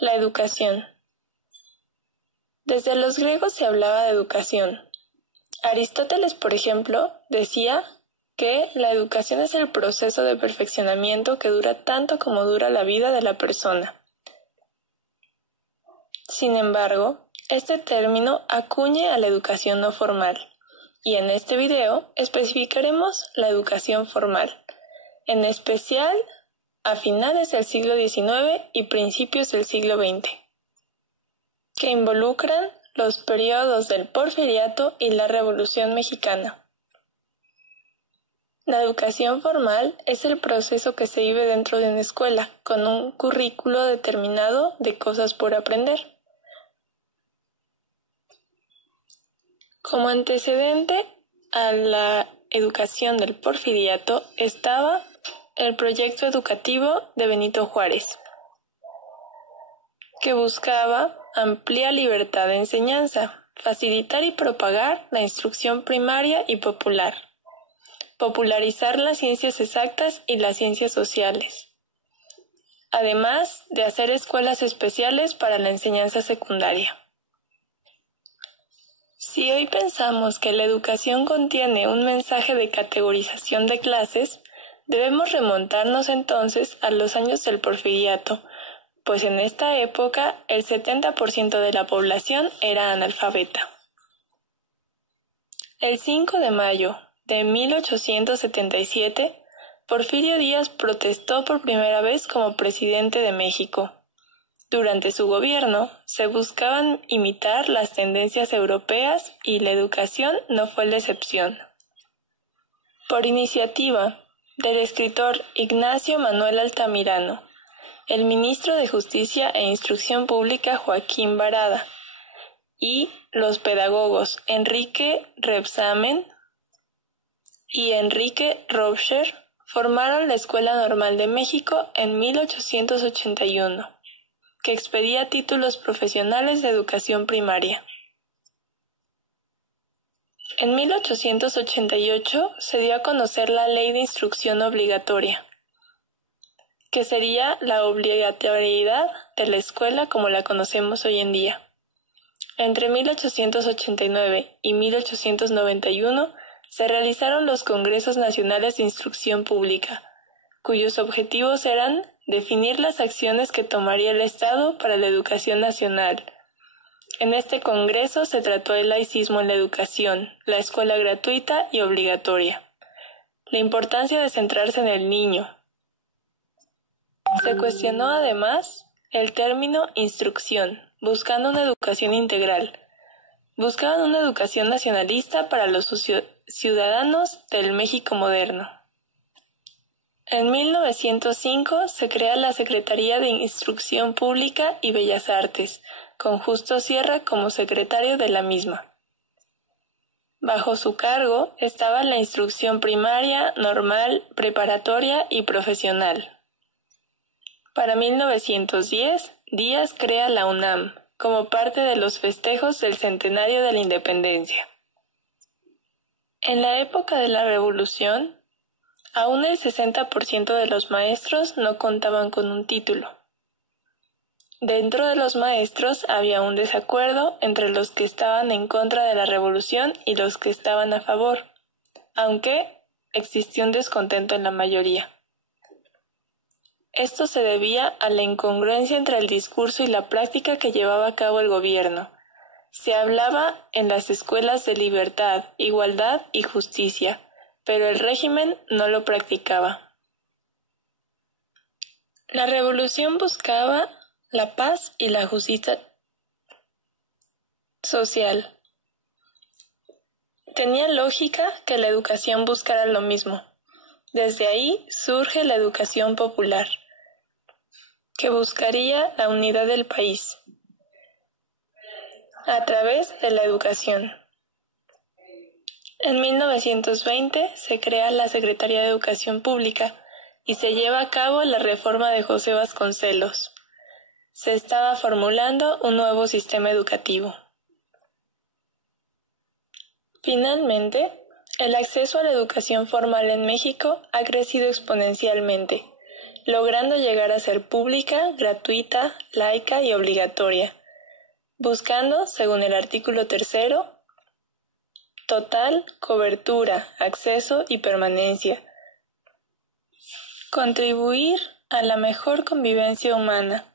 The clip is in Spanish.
La educación. Desde los griegos se hablaba de educación. Aristóteles, por ejemplo, decía que la educación es el proceso de perfeccionamiento que dura tanto como dura la vida de la persona. Sin embargo, este término acuñe a la educación no formal, y en este video especificaremos la educación formal, en especial a finales del siglo XIX y principios del siglo XX, que involucran los periodos del Porfiriato y la Revolución Mexicana. La educación formal es el proceso que se vive dentro de una escuela, con un currículo determinado de cosas por aprender. Como antecedente a la educación del Porfiriato estaba el proyecto educativo de Benito Juárez, que buscaba amplia libertad de enseñanza, facilitar y propagar la instrucción primaria y popular, popularizar las ciencias exactas y las ciencias sociales, además de hacer escuelas especiales para la enseñanza secundaria. Si hoy pensamos que la educación contiene un mensaje de categorización de clases, debemos remontarnos entonces a los años del Porfiriato, pues en esta época el 70% de la población era analfabeta. El 5 de mayo de 1877, Porfirio Díaz protestó por primera vez como presidente de México. Durante su gobierno, se buscaban imitar las tendencias europeas y la educación no fue la excepción. Por iniciativa del escritor Ignacio Manuel Altamirano, el ministro de Justicia e Instrucción Pública Joaquín Barada y los pedagogos Enrique Rebsamen y Enrique Robscher formaron la Escuela Normal de México en 1881. Que expedía títulos profesionales de educación primaria. En 1888 se dio a conocer la Ley de Instrucción Obligatoria, que sería la obligatoriedad de la escuela como la conocemos hoy en día. Entre 1889 y 1891 se realizaron los Congresos Nacionales de Instrucción Pública, cuyos objetivos eran definir las acciones que tomaría el Estado para la educación nacional. En este congreso se trató el laicismo en la educación, la escuela gratuita y obligatoria, la importancia de centrarse en el niño. Se cuestionó además el término instrucción, buscando una educación integral. Buscaban una educación nacionalista para los ciudadanos del México moderno. En 1905 se crea la Secretaría de Instrucción Pública y Bellas Artes, con Justo Sierra como secretario de la misma. Bajo su cargo estaba la instrucción primaria, normal, preparatoria y profesional. Para 1910, Díaz crea la UNAM, como parte de los festejos del centenario de la Independencia. En la época de la Revolución, aún el 60% de los maestros no contaban con un título. Dentro de los maestros había un desacuerdo entre los que estaban en contra de la revolución y los que estaban a favor, aunque existía un descontento en la mayoría. Esto se debía a la incongruencia entre el discurso y la práctica que llevaba a cabo el gobierno. Se hablaba en las escuelas de libertad, igualdad y justicia, pero el régimen no lo practicaba. La revolución buscaba la paz y la justicia social. Tenía lógica que la educación buscara lo mismo. Desde ahí surge la educación popular, que buscaría la unidad del país a través de la educación. En 1920 se crea la Secretaría de Educación Pública y se lleva a cabo la reforma de José Vasconcelos. Se estaba formulando un nuevo sistema educativo. Finalmente, el acceso a la educación formal en México ha crecido exponencialmente. logrando llegar a ser pública, gratuita, laica y obligatoria, buscando, según el artículo 3, total, cobertura, acceso y permanencia. Contribuir a la mejor convivencia humana.